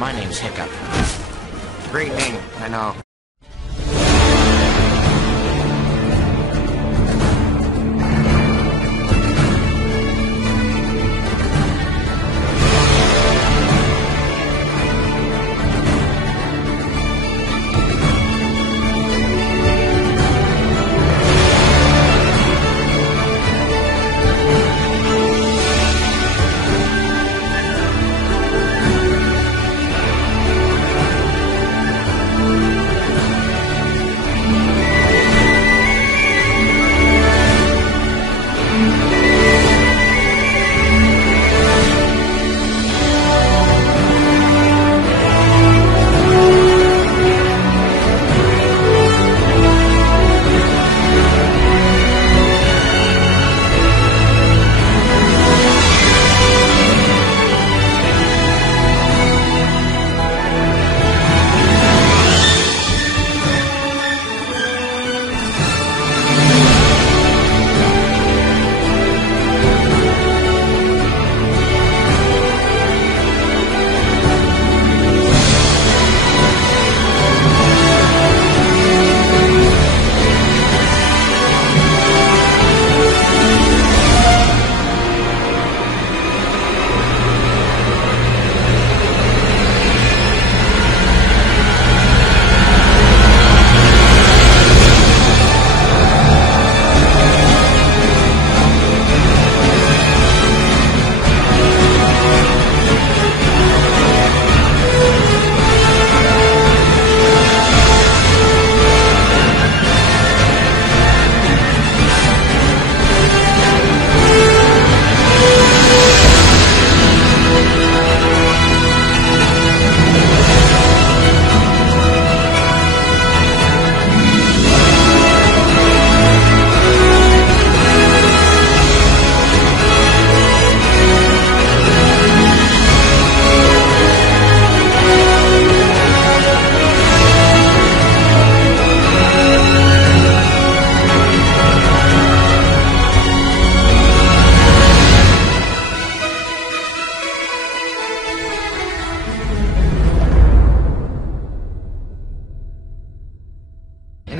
My name's Hiccup. Great name, I know.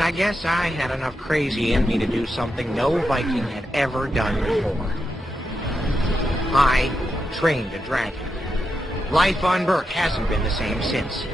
And I guess I had enough crazy in me to do something no Viking had ever done before. I trained a dragon. Life on Berk hasn't been the same since.